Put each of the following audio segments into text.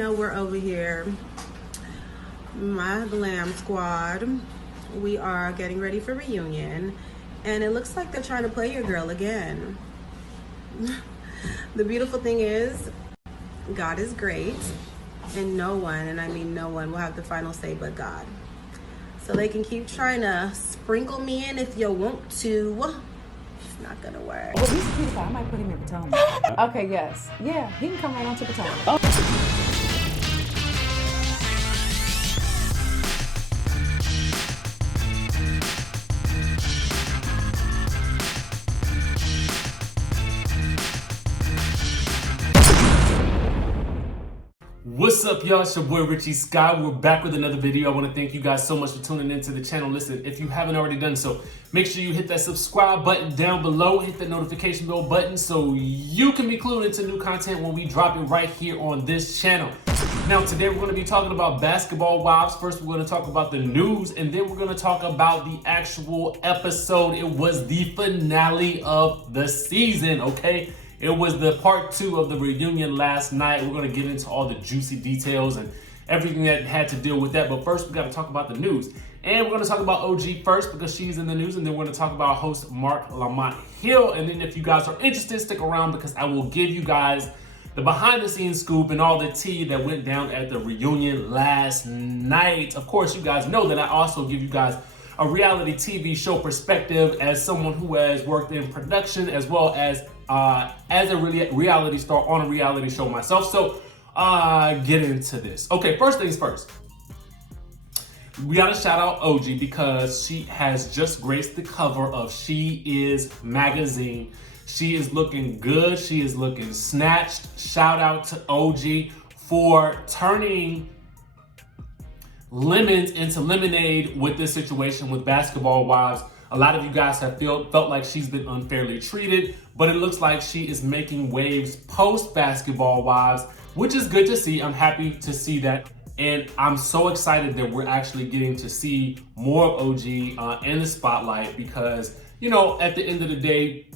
know we're over here, my glam squad. We are getting ready for reunion, and it looks like they're trying to play your girl again. The beautiful thing is, God is great, and no one, and I mean no one, will have the final say but God. So they can keep trying to sprinkle me in if you want to. It's not gonna work. Well, he's a cutie pie. I might put him in Potomac. Okay, yes. Yeah, he can come right on to Potomac. What's up, y'all? It's your boy Richie Sky. We're back with another video. I want to thank you guys so much for tuning into the channel. Listen, if you haven't already done so, make sure you hit that subscribe button down below, hit the notification bell button so you can be clued into new content when we drop it right here on this channel. Now, today we're going to be talking about Basketball Wives. First, we're going to talk about the news, and then we're going to talk about the actual episode. It was the finale of the season, okay? It was the part 2 of the reunion last night. We're gonna get into all the juicy details and everything that had to deal with that. But first, we gotta talk about the news. And we're gonna talk about OG first because she's in the news. And then we're gonna talk about host Mark Lamont Hill. And then if you guys are interested, stick around because I will give you guys the behind the scenes scoop and all the tea that went down at the reunion last night. Of course, you guys know that I also give you guys a reality TV show perspective as someone who has worked in production as well as a reality star on a reality show myself. So get into this. Okay, first things first. We gotta shout out OG because she has just graced the cover of She Is magazine. She is looking good. She is looking snatched. Shout out to OG for turning lemons into lemonade with this situation with Basketball Wives. A lot of you guys have felt like she's been unfairly treated, but it looks like she is making waves post Basketball Wives, which is good to see. I'm happy to see that. And I'm so excited that we're actually getting to see more of OG in the spotlight because, you know, at the end of the day,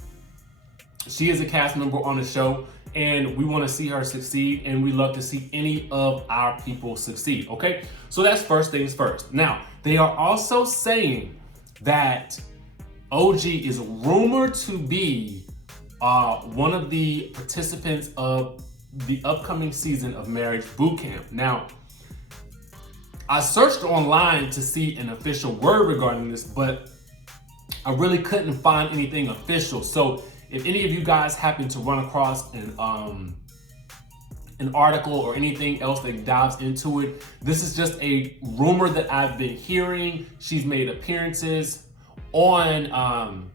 she is a cast member on the show and we want to see her succeed, and we love to see any of our people succeed, okay? So that's first things first. Now, they are also saying that OG is rumored to be one of the participants of the upcoming season of Marriage Boot Camp. Now, I searched online to see an official word regarding this, but I really couldn't find anything official. So if any of you guys happen to run across an article or anything else that dives into it, this is just a rumor that I've been hearing. She's made appearances on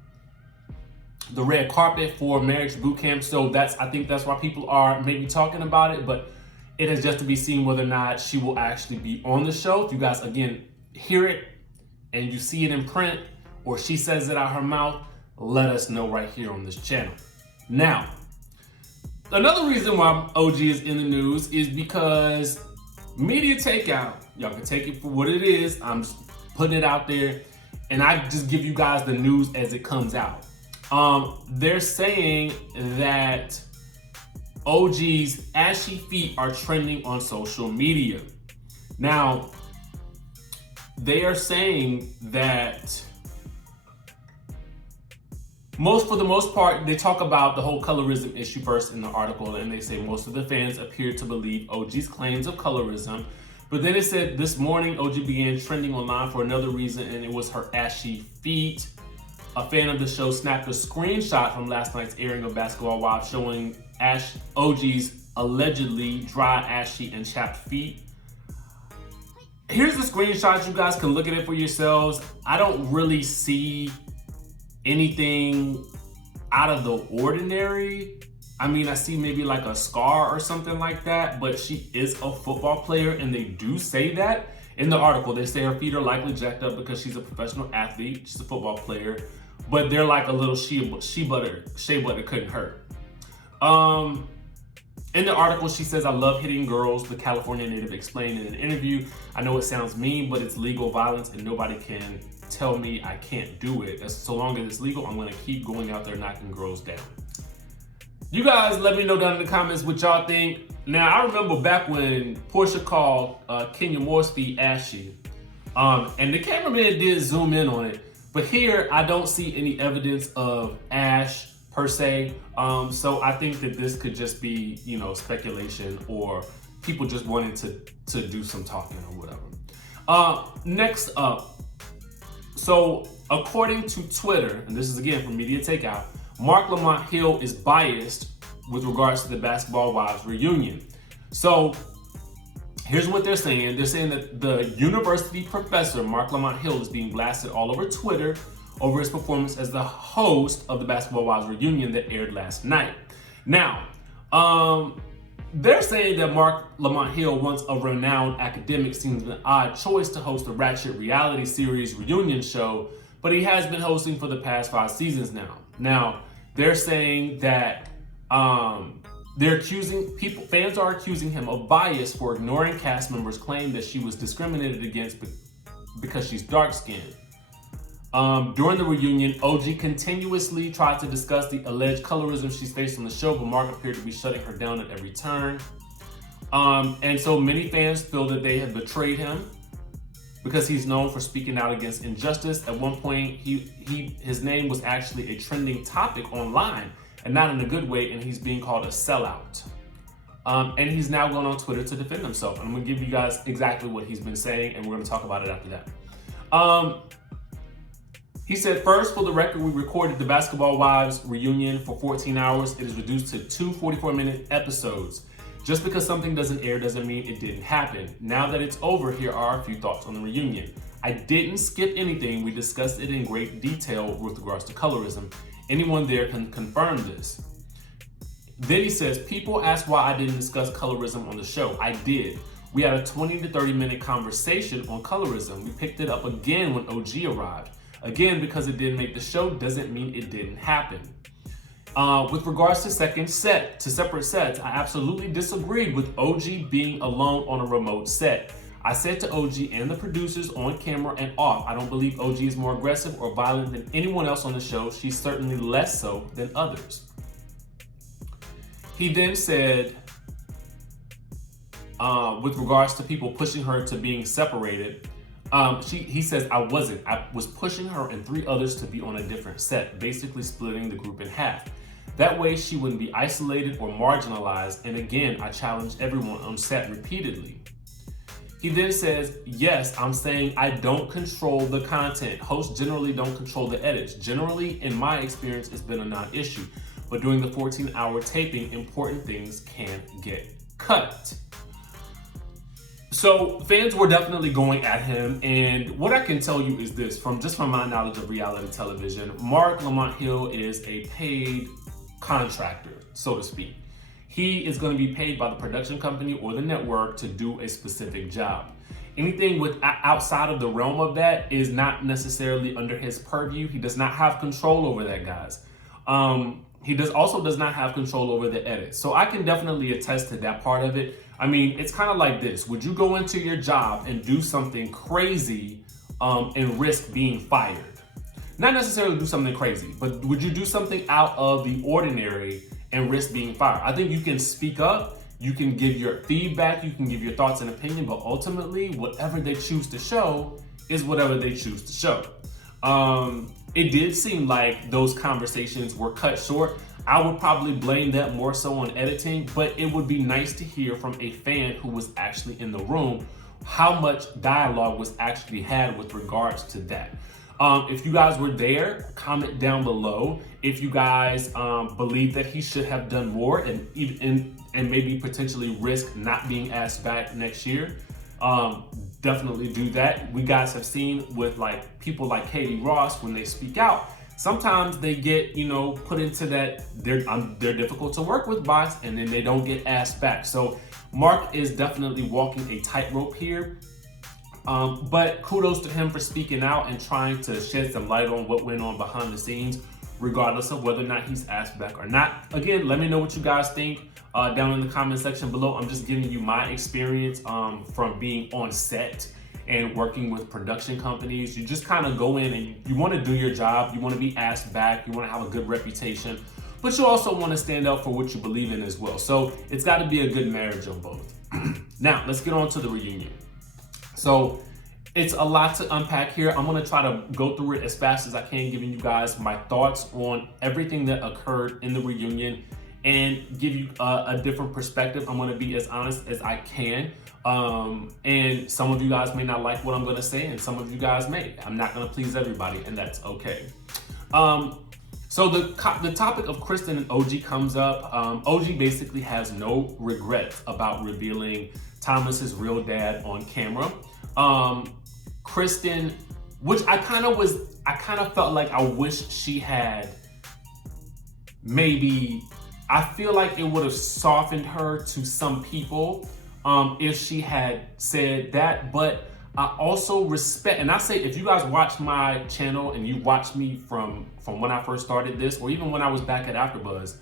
the red carpet for Marriage Boot Camp, so I think that's why people are maybe talking about it, but it is just to be seen whether or not she will actually be on the show. If you guys again hear it and you see it in print or she says it out her mouth, let us know right here on this channel. Now, another reason why OG is in the news is because media takeout. Y'all can take it for what it is. I'm just putting it out there, and I just give you guys the news as it comes out. They're saying that OG's ashy feet are trending on social media. Now, they are saying that for the most part, they talk about the whole colorism issue first in the article, and they say most of the fans appear to believe OG's claims of colorism. But then it said this morning, OG began trending online for another reason, and it was her ashy feet. A fan of the show snapped a screenshot from last night's airing of Basketball Wives showing OG's allegedly dry, ashy, and chapped feet. Here's the screenshot. You guys can look at it for yourselves. I don't really see anything out of the ordinary. I mean, I see maybe like a scar or something like that, but she is a football player, and they do say that in the article. They say her feet are likely jacked up because she's a professional athlete. She's a football player, but they're like a little shea butter couldn't hurt. In the article, she says, "I love hitting girls," the California native explained in an interview. "I know it sounds mean, but it's legal violence and nobody can tell me I can't do it. So long as it's legal, I'm gonna keep going out there knocking girls down." You guys let me know down in the comments what y'all think. Now, I remember back when Porsha called Kenya Moore's feet ashy, and the cameraman did zoom in on it, but here I don't see any evidence of ash per se, so I think that this could just be, you know, speculation or people just wanting to do some talking or whatever. Next up, so according to Twitter, and this is again from Media Takeout, Mark Lamont Hill is biased with regards to the Basketball Wives reunion. So here's what they're saying. They're saying that the university professor, Mark Lamont Hill, is being blasted all over Twitter over his performance as the host of the Basketball Wives reunion that aired last night. Now, they're saying that Mark Lamont Hill, once a renowned academic, seems an odd choice to host a ratchet reality series reunion show, but he has been hosting for the past 5 seasons now. Now, they're saying that fans are accusing him of bias for ignoring cast members' claim that she was discriminated against because she's dark-skinned. During the reunion, OG continuously tried to discuss the alleged colorism she's faced on the show, but Mark appeared to be shutting her down at every turn. And so many fans feel that they have betrayed him because he's known for speaking out against injustice. At one point, his name was actually a trending topic online, and not in a good way, and he's being called a sellout. And he's now going on Twitter to defend himself. And I'm gonna give you guys exactly what he's been saying, and we're gonna talk about it after that. He said, first, for the record, we recorded the Basketball Wives reunion for 14 hours. It is reduced to 2 44-minute episodes. Just because something doesn't air doesn't mean it didn't happen. Now that it's over, here are a few thoughts on the reunion. I didn't skip anything. We discussed it in great detail with regards to colorism. Anyone there can confirm this. Then he says, people ask why I didn't discuss colorism on the show. I did. We had a 20 to 30 minute conversation on colorism. We picked it up again when OG arrived. Again, because it didn't make the show doesn't mean it didn't happen. With regards to separate sets, I absolutely disagreed with OG being alone on a remote set. I said to OG and the producers on camera and off, I don't believe OG is more aggressive or violent than anyone else on the show. She's certainly less so than others. He then said, with regards to people pushing her to being separated, he says, I wasn't. I was pushing her and 3 others to be on a different set, basically splitting the group in half. That way she wouldn't be isolated or marginalized. And again, I challenged everyone on set repeatedly. He then says, yes, I'm saying I don't control the content. Hosts generally don't control the edits. Generally, in my experience, it's been a non-issue. But during the 14-hour taping, important things can get cut. So fans were definitely going at him, and what I can tell you is this, from my knowledge of reality television, Mark Lamont Hill is a paid contractor, so to speak. He is going to be paid by the production company or the network to do a specific job. Anything outside of the realm of that is not necessarily under his purview. He does not have control over that, guys. He also does not have control over the edit. So I can definitely attest to that part of it. I mean, it's kind of like this. Would you go into your job and do something crazy and risk being fired? Not necessarily do something crazy, but would you do something out of the ordinary and risk being fired? I think you can speak up, you can give your feedback, you can give your thoughts and opinion, but ultimately, whatever they choose to show is whatever they choose to show. It did seem like those conversations were cut short. I would probably blame that more so on editing, but it would be nice to hear from a fan who was actually in the room how much dialogue was actually had with regards to that. If you guys were there, comment down below if you guys believe that he should have done more and maybe potentially risk not being asked back next year. Definitely do that. We guys have seen with like people like Katie Ross, when they speak out, sometimes they get, put into that they're difficult to work with box, and then they don't get asked back. So Mark is definitely walking a tightrope here. But kudos to him for speaking out and trying to shed some light on what went on behind the scenes, regardless of whether or not he's asked back or not. Again, let me know what you guys think down in the comment section below. I'm just giving you my experience from being on set and working with production companies. You just kind of go in and you want to do your job. You want to be asked back. You want to have a good reputation but you also want to stand up for what you believe in as well. So it's got to be a good marriage of both. Now, let's get on to the reunion. So it's a lot to unpack here. I'm going to try to go through it as fast as I can, giving you guys my thoughts on everything that occurred in the reunion and give you a different perspective. I'm going to be as honest as I can. And some of you guys may not like what I'm going to say, and some of you guys may. I'm not going to please everybody, and that's okay. So the topic of Kristen and OG comes up. OG basically has no regrets about revealing Thomas's real dad on camera. Kristen, which I kind of felt like I wish she had maybe, I feel like it would have softened her to some people if she had said that, but I also respect, and I say, if you guys watch my channel and you watch me from when I first started this, or even when I was back at AfterBuzz,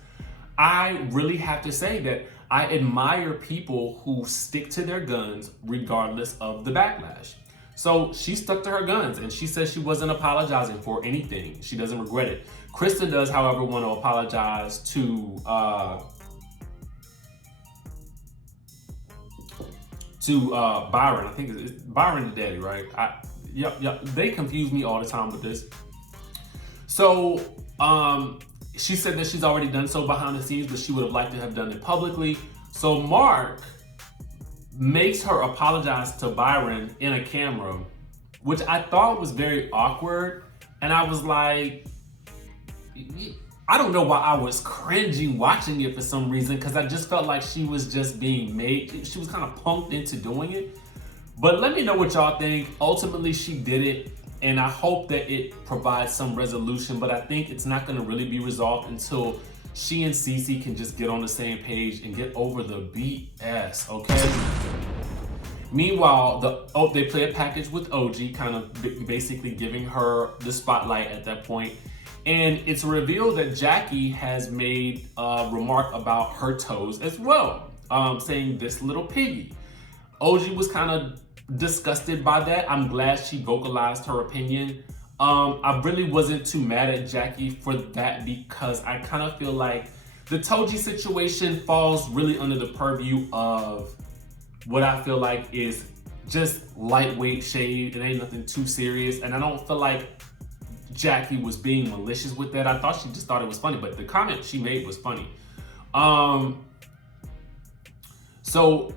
I really have to say that I admire people who stick to their guns regardless of the backlash. So she stuck to her guns, and she says she wasn't apologizing for anything. She doesn't regret it. Kristen does, however, want to apologize to Byron. I think it's Byron the daddy, right? Yep. They confuse me all the time with this. So she said that she's already done so behind the scenes, but she would have liked to have done it publicly. So MARC makes her apologize to Byron in a camera, which I thought was very awkward. And I was like, I don't know why I was cringing watching it for some reason, because I just felt like she was just being made, she was kind of punked into doing it. But let me know what y'all think. Ultimately, she did it, and I hope that it provides some resolution, but I think it's not gonna really be resolved until she and Cece can just get on the same page and get over the BS, okay? Meanwhile, they play a package with OG, kind of basically giving her the spotlight at that point. And it's revealed that Jackie has made a remark about her toes as well, saying this little piggy. OG was kind of disgusted by that. I'm glad she vocalized her opinion. I really wasn't too mad at Jackie for that, because I kind of feel like the Toji situation falls really under the purview of what I feel like is just lightweight shade. It ain't nothing too serious, and I don't feel like Jackie was being malicious with that. I thought she just thought it was funny, but the comment she made was funny. So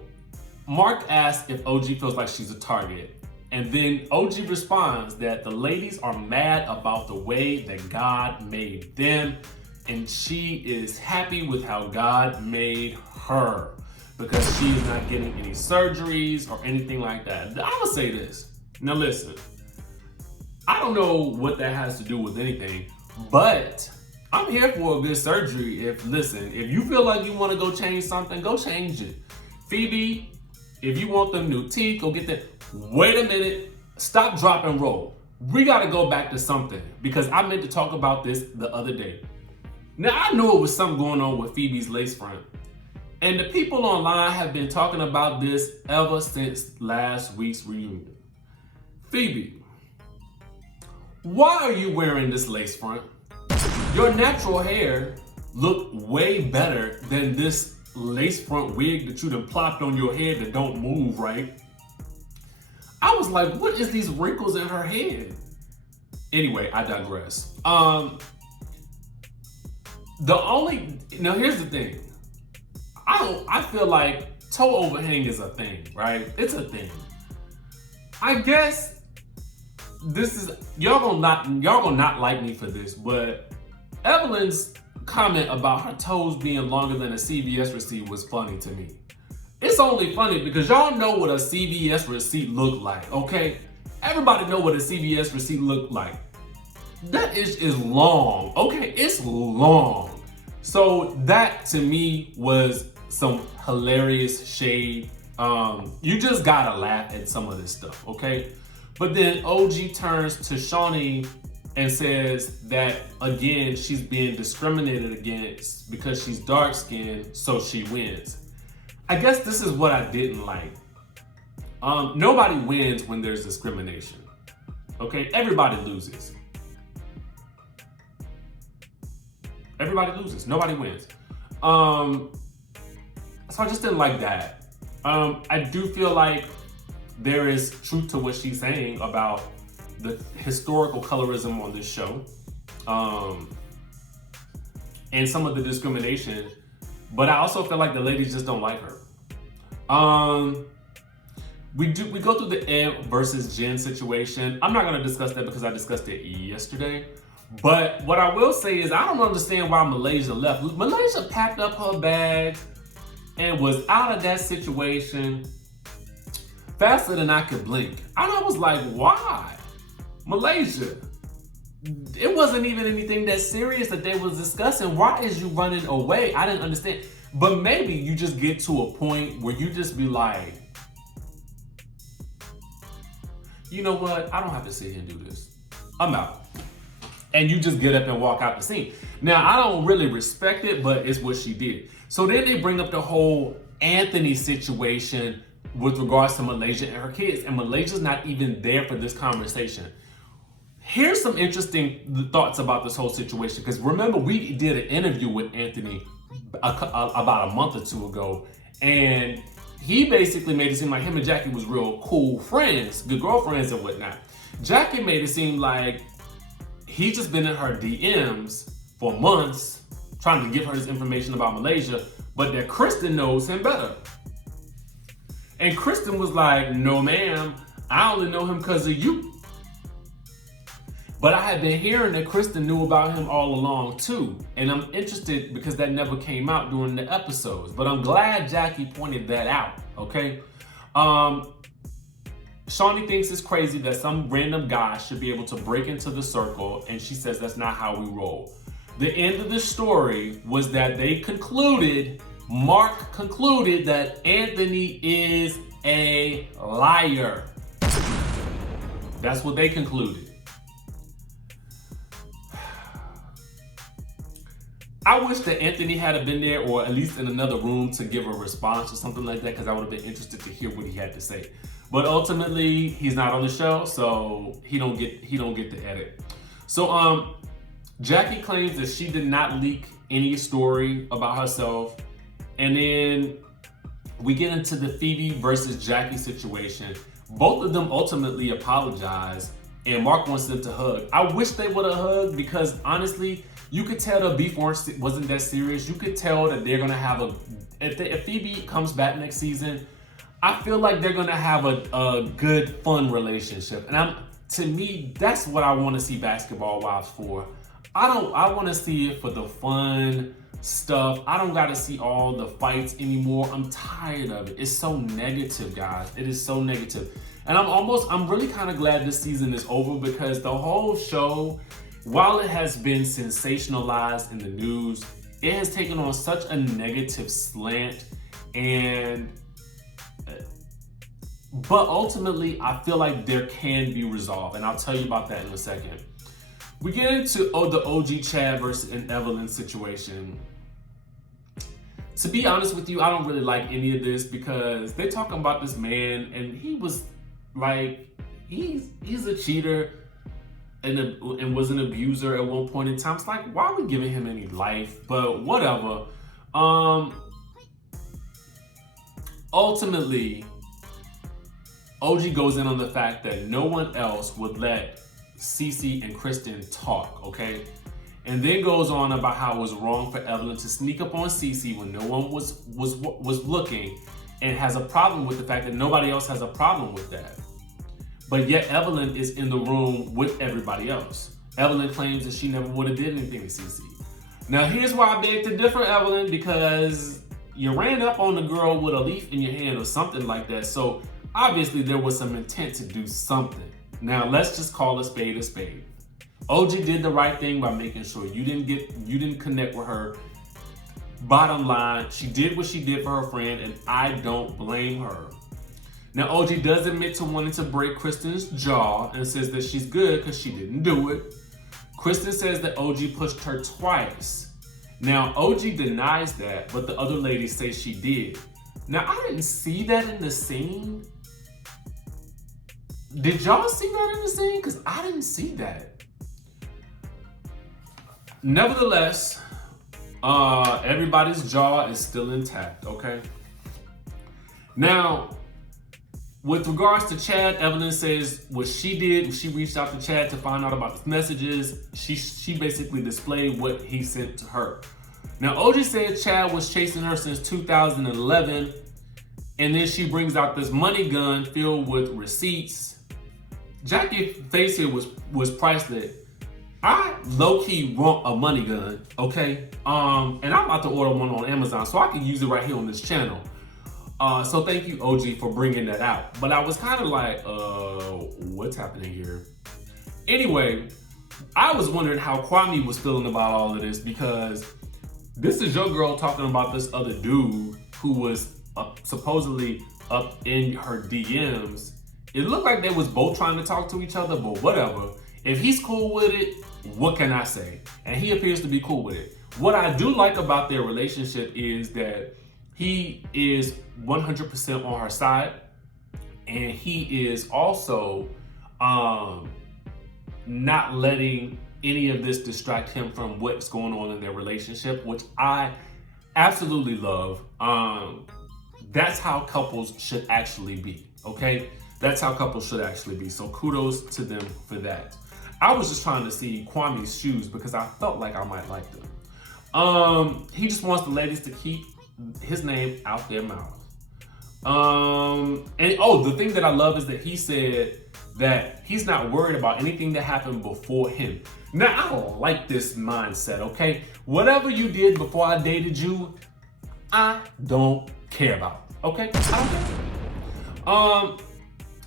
MARC asked if OG feels like she's a target, and then OG responds that the ladies are mad about the way that God made them, and she is happy with how God made her because she is not getting any surgeries or anything like that. I'm gonna say this. Now listen, I don't know what that has to do with anything, but I'm here for a good surgery. If you feel like you want to go change something, go change it. Phoebe, if you want them new teeth, go get that. Wait a minute, stop, drop, and roll. We got to go back to something, because I meant to talk about this the other day. Now, I knew it was something going on with Phoebe's lace front, and the people online have been talking about this ever since last week's reunion. Phoebe, why are you wearing this lace front? Your natural hair looked way better than this lace front wig that you done plopped on your head that don't move right. I was like, what is these wrinkles in her head? Anyway, I digress. Now here's the thing. I feel like toe overhang is a thing, right? It's a thing. I guess this is, y'all gonna not like me for this, but Evelyn's comment about her toes being longer than a CVS receipt was funny to me. It's only funny because y'all know what a CVS receipt look like, okay? Everybody know what a CVS receipt look like. That is long, okay? It's long. So that to me was some hilarious shade. You just gotta laugh at some of this stuff, okay? But then OG turns to Shaunie and says that, again, she's being discriminated against because she's dark-skinned, so she wins. I guess this is what I didn't like. Nobody wins when there's discrimination, okay? Everybody loses. Everybody loses. Nobody wins. So I just didn't like that. I do feel like there is truth to what she's saying about the historical colorism on this show, and some of the discrimination, but I also feel like the ladies just don't like her. We go through the Ed versus Jen situation. I'm not gonna discuss that because I discussed it yesterday. But what I will say is I don't understand why Malaysia left. Malaysia packed up her bags and was out of that situation faster than I could blink. And I was like, why? Malaysia. It wasn't even anything that serious that they was discussing. Why is you running away? I didn't understand. But maybe you just get to a point where you just be like, you know what? I don't have to sit here and do this. I'm out. And you just get up and walk out the scene. Now, I don't really respect it, but it's what she did. So then they bring up the whole Anthony situation with regards to Malaysia and her kids. And Malaysia's not even there for this conversation. Here's some interesting thoughts about this whole situation. Because remember, we did an interview with Anthony about a month or two ago. And he basically made it seem like him and Jackie was real cool friends, good girlfriends and whatnot. Jackie made it seem like he's just been in her DMs for months trying to give her this information about Malaysia, but that Kristen knows him better. And Kristen was like, no ma'am, I only know him because of you. But I had been hearing that Kristen knew about him all along too. And I'm interested because that never came out during the episodes. But I'm glad Jackie pointed that out, okay? Shaunie thinks it's crazy that some random guy should be able to break into the circle, and she says that's not how we roll. The end of the story was that they concluded, MARC concluded that Anthony is a liar. That's what they concluded. I wish that Anthony had been there, or at least in another room, to give a response or something like that, because I would have been interested to hear what he had to say. But ultimately, he's not on the show, so he don't get the edit. So Jackie claims that she did not leak any story about herself, and then we get into the Phoebe versus Jackie situation. Both of them ultimately apologize, and MARC wants them to hug. I wish they would have hugged, because honestly, you could tell the beef wasn't that serious. You could tell that they're gonna have if Phoebe comes back next season, I feel like they're gonna have a good, fun relationship. And to me, that's what I wanna see Basketball Wives for. I wanna see it for the fun stuff. I don't gotta see all the fights anymore. I'm tired of it. It's so negative, guys. It is so negative. And I'm really kind of glad this season is over, because the whole show, while it has been sensationalized in the news, it has taken on such a negative slant. But ultimately, I feel like there can be resolve, and I'll tell you about that in a second. We get into the OG Chad versus Evelyn situation. To be honest with you, I don't really like any of this, because they're talking about this man, and he was like, he's a cheater and was an abuser at one point in time. It's like, why are we giving him any life? But whatever. Ultimately, OG goes in on the fact that no one else would let Cece and Kristen talk, okay? And then goes on about how it was wrong for Evelyn to sneak up on Cece when no one was looking, and has a problem with the fact that nobody else has a problem with that. But yet Evelyn is in the room with everybody else. Evelyn claims that she never would have did anything to Cece. Now here's why I beg to differ, Evelyn, because you ran up on the girl with a leaf in your hand or something like that. So obviously there was some intent to do something. Now let's just call a spade a spade. OG did the right thing by making sure you didn't connect with her. Bottom line, she did what she did for her friend, and I don't blame her. Now, OG does admit to wanting to break Kristen's jaw and says that she's good because she didn't do it. Kristen says that OG pushed her twice. Now, OG denies that, but the other ladies say she did. Now, I didn't see that in the scene. Did y'all see that in the scene? Because I didn't see that. Nevertheless, Everybody's jaw is still intact, okay? Now, with regards to Chad, Evelyn says what she did, she reached out to Chad to find out about his messages. She basically displayed what he sent to her. Now, OG said Chad was chasing her since 2011, and then she brings out this money gun filled with receipts. Jackie's face here was priceless. I low-key want a money gun, okay? And I'm about to order one on Amazon so I can use it right here on this channel. So thank you, OG, for bringing that out. But I was kind of like, what's happening here? Anyway, I was wondering how Kwame was feeling about all of this, because this is your girl talking about this other dude who was supposedly up in her DMs. It looked like they was both trying to talk to each other, but whatever. If he's cool with it, what can I say? And he appears to be cool with it. What I do like about their relationship is that he is 100% on her side, and he is also not letting any of this distract him from what's going on in their relationship, which I absolutely love. That's how couples should actually be, okay? That's how couples should actually be. So kudos to them for that. I was just trying to see Kwame's shoes because I felt like I might like them. He just wants the ladies to keep his name out their mouth. The thing that I love is that he said that he's not worried about anything that happened before him. Now, I don't like this mindset, okay? Whatever you did before I dated you, I don't care about, okay? I don't care.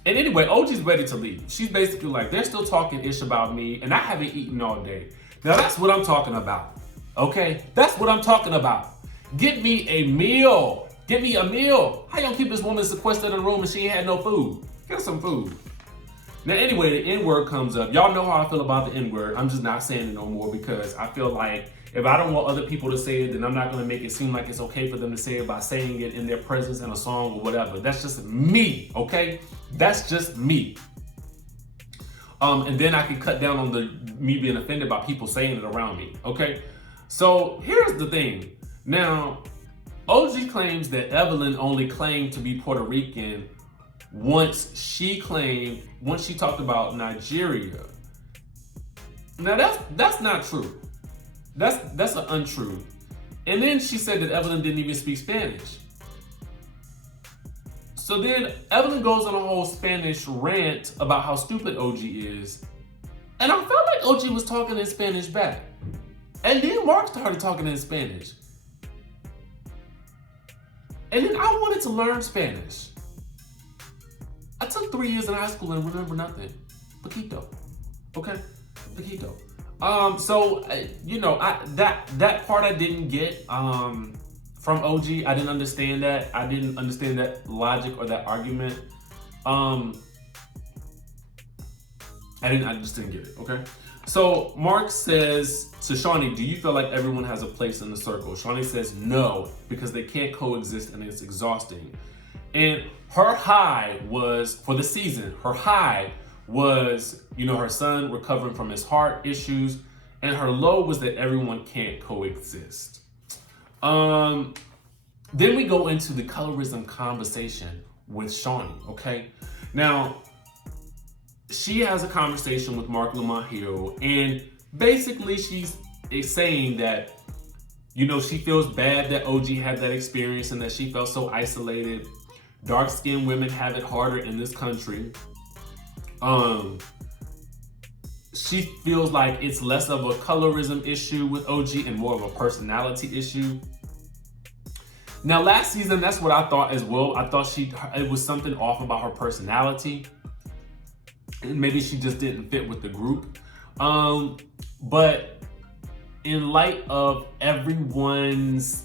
And anyway, OG's ready to leave. She's basically like, they're still talking ish about me, and I haven't eaten all day. Now, that's what I'm talking about, okay? That's what I'm talking about. Get me a meal. Get me a meal. How you gonna keep this woman sequestered in a room and she ain't had no food? Get her some food. Now, anyway, the N-word comes up. Y'all know how I feel about the N-word. I'm just not saying it no more because I feel like if I don't want other people to say it, then I'm not gonna make it seem like it's okay for them to say it by saying it in their presence in a song or whatever. That's just me, okay? That's just me. And then I can cut down on me being offended by people saying it around me, okay? So here's the thing. Now, OG claims that Evelyn only claimed to be Puerto Rican once she talked about Nigeria. Now that's not true. That's an untruth. And then she said that Evelyn didn't even speak Spanish. So then Evelyn goes on a whole Spanish rant about how stupid OG is. And I felt like OG was talking in Spanish back. And then Mark started talking in Spanish. And then I wanted to learn Spanish. I took 3 years in high school and remember nothing. Poquito. Okay? Poquito. That part I didn't get from OG. I didn't understand that. I didn't understand that logic or that argument. I just didn't get it, okay? So Mark says to Shaunie, do you feel like everyone has a place in the circle? Shaunie says no, because they can't coexist and it's exhausting. And her high was, for the season, her high was, her son recovering from his heart issues, and her low was that everyone can't coexist. Then we go into the colorism conversation with Shaunie, okay? Now, she has a conversation with Mark Lamont Hill, and basically she's saying that, she feels bad that OG had that experience and that she felt so isolated. Dark-skinned women have it harder in this country. She feels like it's less of a colorism issue with OG and more of a personality issue. Now, last season, that's what I thought as well. I thought it was something off about her personality. And maybe she just didn't fit with the group. But in light of everyone's,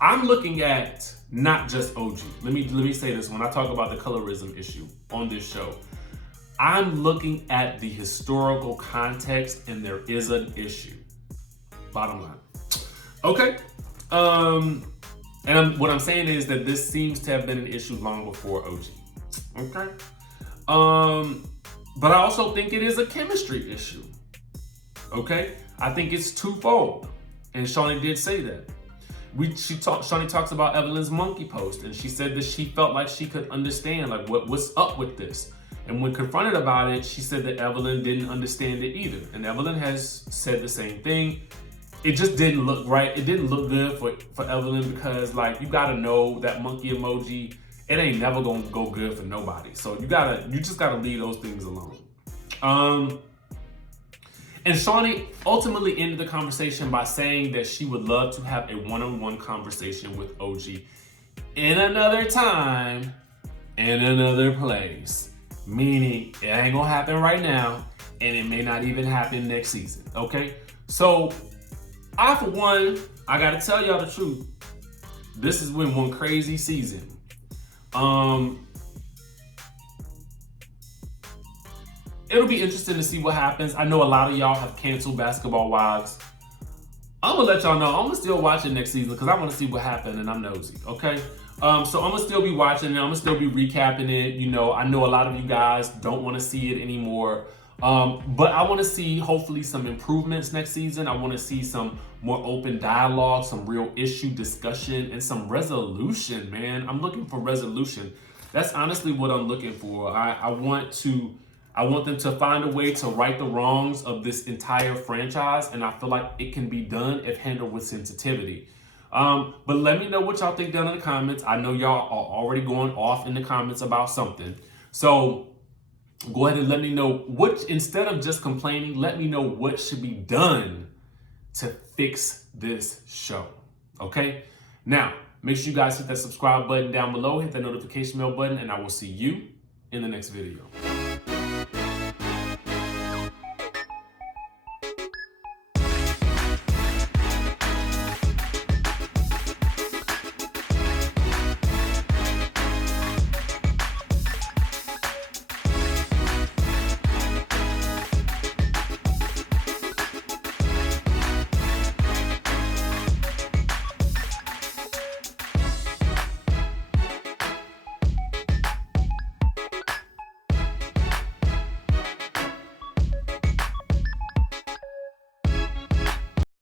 I'm looking at not just OG. Let me say this when I talk about the colorism issue on this show. I'm looking at the historical context, and there is an issue. Bottom line. Okay. What I'm saying is that this seems to have been an issue long before OG. Okay. But I also think it is a chemistry issue. Okay. I think it's twofold. And Shaunie did say that. Shaunie talks about Evelyn's monkey post, and she said that she felt like she could understand like what's up with this. And when confronted about it, she said that Evelyn didn't understand it either. And Evelyn has said the same thing. It just didn't look right. It didn't look good for Evelyn because like you gotta know that monkey emoji, it ain't never gonna go good for nobody. So you just gotta leave those things alone. And Shaunie ultimately ended the conversation by saying that she would love to have a one-on-one conversation with OG in another time, in another place. Meaning it ain't gonna happen right now, and it may not even happen next season, okay? So, I for one, I gotta tell y'all the truth. This has been one crazy season. It'll be interesting to see what happens. I know a lot of y'all have canceled Basketball Wives. I'm gonna let y'all know, I'm gonna still watch it next season because I wanna see what happened and I'm nosy, okay? So I'm gonna still be watching it, I'm gonna still be recapping it. You know, I know a lot of you guys don't wanna see it anymore. But I wanna see hopefully some improvements next season. I wanna see some more open dialogue, some real issue discussion, and some resolution, man. I'm looking for resolution. That's honestly what I'm looking for. I want them to find a way to right the wrongs of this entire franchise, and I feel like it can be done if handled with sensitivity. But let me know what y'all think down in the comments. I know y'all are already going off in the comments about something. So go ahead and let me know instead of just complaining, let me know what should be done to fix this show. Okay? Now, make sure you guys hit that subscribe button down below, hit that notification bell button, and I will see you in the next video.